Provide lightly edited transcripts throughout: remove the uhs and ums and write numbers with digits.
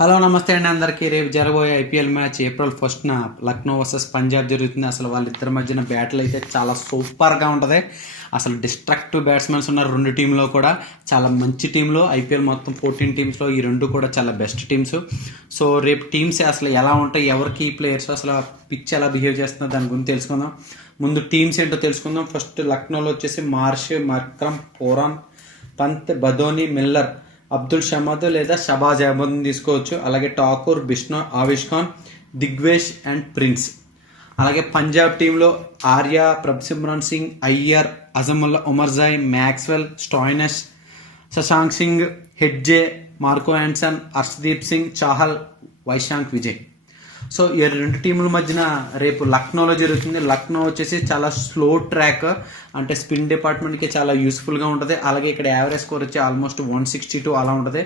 Hello నమస్తే అండి అందరికీ. రేపు జరగబోయే ఐపీఎల్ మ్యాచ్ April 1న లక్నో వర్సెస్ పంజాబ్ జరుగుతుంది. అసలు వాళ్ళిద్దరి మధ్యన బ్యాటిల్ అయితే చాలా సూపర్గా ఉంటుంది. అసలు డిస్ట్రక్టివ్ బ్యాట్స్మెన్స్ ఉన్నారు రెండు టీంలో కూడా. చాలా మంచి టీంలో ఐపీఎల్ మొత్తం 14 టీమ్స్లో ఈ రెండు కూడా చాలా బెస్ట్ టీమ్స్. సో రేపు టీమ్స్ అసలు ఎలా ఉంటాయి, ఎవరికి ప్లేయర్స్ అసలు పిచ్ ఎలా బిహేవ్ చేస్తున్నారు దాని గురించి తెలుసుకుందాం. ముందు టీమ్స్ ఏంటో తెలుసుకుందాం. ఫస్ట్ లక్నోలో వచ్చేసి Marsh, Markram, Pooran, Pant, Badoni, Miller, Abdul Samad లేదా షబాజ్ అహ్మద్ని తీసుకోవచ్చు. అలాగే ఠాకూర్, బిష్ణో, ఆవిష్ ఖాన్, దిగ్వేష్ అండ్ ప్రిన్స్. అలాగే పంజాబ్ టీంలో ఆర్య, ప్రభ్సిమ్రాన్ సింగ్, అయ్యర్, అజముల్లా, ఉమర్జాయ్, మ్యాక్స్వెల్, స్టాయినస్, శశాంక్ సింగ్, హెడ్జే, Marco Jansen, Arshdeep Singh, Chahal, Vyshak Vijay. So ఈ రెండు టీముల మధ్యన రేపు లక్నోలో జరుగుతుంది. లక్నో వచ్చేసి చాలా స్లో ట్రాక్, అంటే స్పిన్ డిపార్ట్మెంట్కి చాలా యూస్ఫుల్గా ఉంటుంది. అలాగే ఇక్కడ యావరేజ్ స్కోర్ వచ్చి ఆల్మోస్ట్ 162 అలా ఉంటుంది.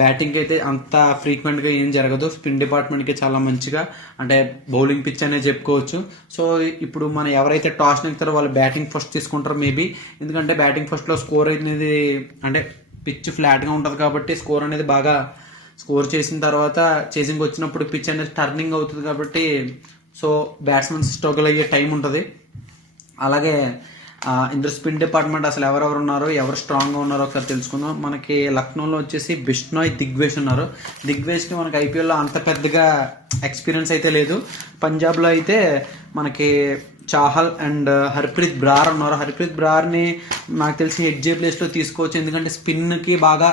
బ్యాటింగ్కి అయితే అంత ఫ్రీక్వెంట్గా ఏం జరగదు. స్పిన్ డిపార్ట్మెంట్కి చాలా మంచిగా, అంటే బౌలింగ్ పిచ్ అనేది చెప్పుకోవచ్చు. సో ఇప్పుడు మనం ఎవరైతే టాస్ నెక్కుతారో వాళ్ళు బ్యాటింగ్ ఫస్ట్ తీసుకుంటారు మేబీ. ఎందుకంటే బ్యాటింగ్ ఫస్ట్లో స్కోర్ అనేది, అంటే పిచ్ ఫ్లాట్గా ఉంటుంది కాబట్టి స్కోర్ అనేది బాగా స్కోర్ చేసిన తర్వాత చేసింగ్ వచ్చినప్పుడు పిచ్ అనేది టర్నింగ్ అవుతుంది కాబట్టి సో బ్యాట్స్మెన్స్ స్ట్రగుల్ అయ్యే టైం ఉంటుంది. అలాగే ఇందులో స్పిన్ డిపార్ట్మెంట్ అసలు ఎవరెవరు ఉన్నారో, ఎవరు స్ట్రాంగ్గా ఉన్నారో ఒకసారి తెలుసుకుందాం. మనకి లక్నోలో వచ్చేసి బిష్నోయ్, దిగ్వేష్ ఉన్నారు. దిగ్వేష్కి మనకి ఐపీఎల్లో అంత పెద్దగా ఎక్స్పీరియన్స్ అయితే లేదు. పంజాబ్లో అయితే మనకి చాహల్ అండ్ హర్ప్రీత్ బ్రార్ ఉన్నారు. హర్ప్రీత్ బ్రార్ని నాకు తెలిసి హెడ్జే ప్లేస్లో తీసుకోవచ్చు, ఎందుకంటే స్పిన్కి బాగా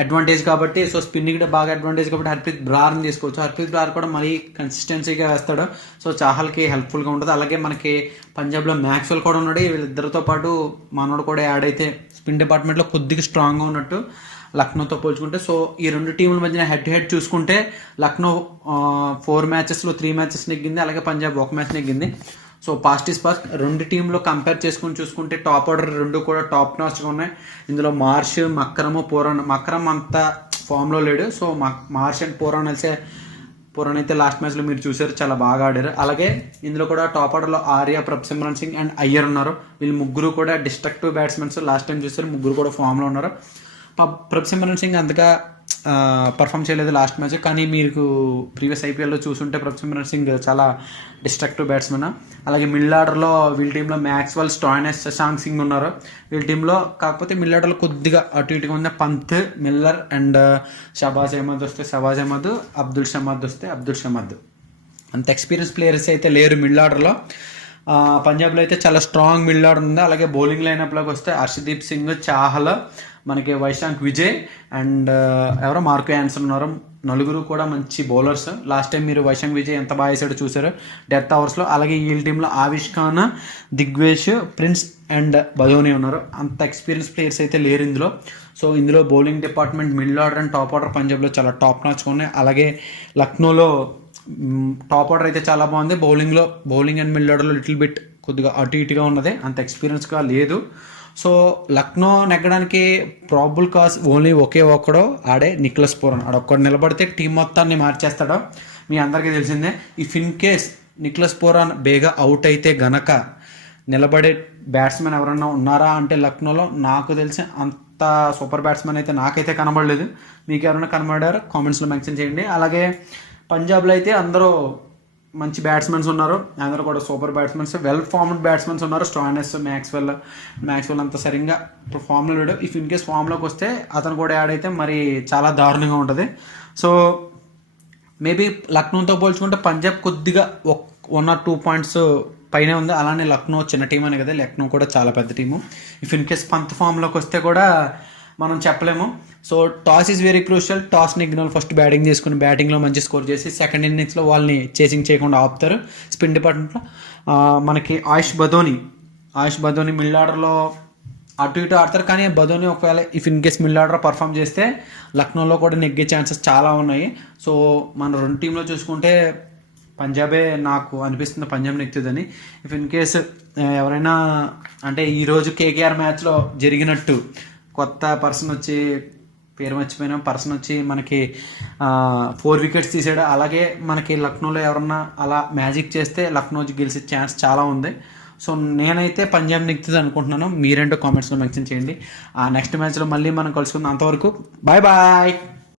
అడ్వాంటేజ్ కాబట్టి. సో స్పిన్కి కూడా బాగా అడ్వాంటేజ్ కాబట్టి హర్ప్రీత్ బ్రార్ని తీసుకోవచ్చు. హర్ప్రీత్ బ్రార్ కూడా మరీ కన్సిస్టెన్సీగా వేస్తాడు, సో చాహల్కి హెల్ప్ఫుల్గా ఉంటుంది. అలాగే మనకి పంజాబ్లో మ్యాక్స్వెల్ కూడా ఉన్నాడు. వీళ్ళిద్దరితో పాటు మనోడు కూడా యాడ్ అయితే స్పిన్ డిపార్ట్మెంట్లో కొద్దిగా స్ట్రాంగ్గా ఉన్నట్టు లక్నోతో పోల్చుకుంటే. సో ఈ రెండు టీముల మధ్యన హెడ్ టు హెడ్ చూసుకుంటే లక్నో 4 మ్యాచెస్లో 3 మ్యాచెస్ నెగ్గింది, అలాగే పంజాబ్ 1 మ్యాచ్ నెగ్గింది. So past is past. రెండు టీంలో కంపేర్ చేసుకుని చూసుకుంటే టాప్ ఆర్డర్ రెండు కూడా టాప్ నాచ్గా ఉన్నాయి. ఇందులో మార్ష్, మక్రమ్, పోరాన్. మక్రమ్ అంత ఫామ్లో లేడు, సో మార్ష్ అండ్ పోరాన్ అయితే లాస్ట్ మ్యాచ్లో మీరు చూసారు, చాలా బాగా ఆడారు. అలాగే ఇందులో కూడా టాప్ ఆర్డర్లో ఆర్య, ప్రభ్సిమ్రాన్ సింగ్ అండ్ అయ్యర్ ఉన్నారు. వీళ్ళు ముగ్గురు కూడా డిస్ట్రక్టివ్ బ్యాట్స్మెన్స్. లాస్ట్ టైం చూసారు, ముగ్గురు కూడా ఫామ్లో ఉన్నారు. ప్రభ్సిమ్రాన్ సింగ్ అంతగా పర్ఫామ్ చేయలేదు లాస్ట్ మ్యాచ్, కానీ మీకు ప్రీవియస్ ఐపీఎల్లో చూసుంటే ప్రభ్సిమ్రాన్ సింగ్ చాలా డిస్ట్రక్టివ్ బ్యాట్స్మెన్. అలాగే మిడిల్ ఆర్డర్లో వీళ్ళ టీంలో మ్యాక్స్వెల్, స్టాయినస్, శశాంక్ సింగ్ ఉన్నారు వీళ్ళ టీంలో. కాకపోతే మిడిల్ ఆర్డర్లో కొద్దిగా అటు ఇటుగా ఉంది. పంత్, మిల్లర్ అండ్ షబాజ్ అహ్మద్ వస్తే షబాజ్ అహ్మద్, అబ్దుల్ షమద్ వస్తే అబ్దుల్ షమద్. అంత ఎక్స్పీరియన్స్ ప్లేయర్స్ అయితే లేరు మిడిల్ ఆర్డర్లో. పంజాబ్లో అయితే చాలా స్ట్రాంగ్ మిడిల్ ఆర్డర్ ఉంది. అలాగే బౌలింగ్ లైనప్లోకి వస్తే హర్షదీప్ సింగ్, చాహల్, మనకి వైశాంక్ విజయ్ అండ్ ఎవరో మార్కో యాన్సన్ ఉన్నారు. నలుగురు కూడా మంచి బౌలర్స్. లాస్ట్ టైం మీరు వైశాంక్ విజయ్ ఎంత బాగా వేసాడో చూసారు డెత్ ఓవర్స్లో. అలాగే ఈ టీంలో ఆవిష్ ఖాన్, దిగ్వేష్, ప్రిన్స్ అండ్ బదోని ఉన్నారు. అంత ఎక్స్పీరియన్స్ ప్లేయర్స్ అయితే లేరు ఇందులో. సో ఇందులో bowling department middle order and top order పంజాబ్లో చాలా టాప్ నాచ్గా ఉన్నాయి. అలాగే లక్నోలో టాప్ ఆర్డర్ అయితే చాలా బాగుంది. బౌలింగ్ అండ్ మిడిల్ ఆర్డర్లో లిటిల్ బిట్ కొద్దిగా అటు ఇటుగా ఉన్నది, అంత ఎక్స్పీరియన్స్గా లేదు. సో లక్నో నెగ్గడానికి ప్రాబుల్ కాజ్ ఓన్లీ ఒక్కడో ఆడే నిక్లస్ పోరాన్. ఆడొక్కడు నిలబడితే టీం మొత్తాన్ని మార్చేస్తాడో మీ అందరికీ తెలిసిందే. If in case Nicholas Pooran బేగా అవుట్ అయితే గనక నిలబడే బ్యాట్స్మెన్ ఎవరన్నా ఉన్నారా అంటే లక్నోలో నాకు తెలిసి అంత సూపర్ బ్యాట్స్మెన్ అయితే నాకైతే కనబడలేదు. మీకు ఎవరైనా కనబడారో కామెంట్స్లో మెన్షన్ చేయండి. అలాగే పంజాబ్లో అయితే అందరూ మంచి బ్యాట్స్మెన్స్ ఉన్నారు, అందరూ కూడా super batsmen, well formed batsmen ఉన్నారు. స్టాయినస్, మ్యాక్స్వెల్ అంత సరిగ్గా ఇప్పుడు ఫామ్లో లేడు. ఇఫ్ ఇన్ కేస్ ఫామ్లోకి వస్తే అతను కూడా యాడ్ అయితే మరి చాలా దారుణంగా ఉంటుంది. సో మేబీ లక్నోతో పోల్చుకుంటే పంజాబ్ కొద్దిగా 1 or 2 పాయింట్స్ పైనే ఉంది. అలానే లక్నో చిన్న టీం అనే కదా, లక్నో కూడా చాలా పెద్ద team. If in case Pant ఫామ్లోకి వస్తే కూడా మనం చెప్పలేము. So toss is very crucial. Toss నెగ్గిన వాళ్ళు ఫస్ట్ బ్యాటింగ్ చేసుకుని బ్యాటింగ్లో మంచి స్కోర్ చేసి సెకండ్ ఇన్నింగ్స్లో వాళ్ళని చేసింగ్ చేయకుండా ఆపుతారు. స్పిన్ డిపార్ట్మెంట్లో మనకి ఆయుష్ బదోని మిడిల్ ఆర్డర్లో అటు ఇటు ఆడతారు, కానీ బదోని ఒకవేళ if in case middle order perform చేస్తే లక్నోలో కూడా నెగ్గే ఛాన్సెస్ చాలా ఉన్నాయి. సో మన రెండు టీంలో చూసుకుంటే పంజాబే నాకు అనిపిస్తుంది పంజాబ్ నెగ్గుతుందని. ఇఫ్ ఇన్ కేస్ ఎవరైనా అంటే ఈరోజు కేకేఆర్ మ్యాచ్లో జరిగినట్టు కొత్త పర్సన్ వచ్చి, పేరు మర్చిపోయిన పర్సన్ వచ్చి మనకి 4 వికెట్స్ తీసాడు. అలాగే మనకి లక్నోలో ఎవరన్నా అలా మ్యాజిక్ చేస్తే లక్నో గెలిచే ఛాన్స్ చాలా ఉంది. సో నేనైతే పంజాబ్ నెగ్గుతుంది అనుకుంటున్నాను. మీరేంటో కామెంట్స్లో మెన్షన్ చేయండి. నెక్స్ట్ మ్యాచ్లో మళ్ళీ మనం కలుసుకుందాం. అంతవరకు బాయ్ బాయ్.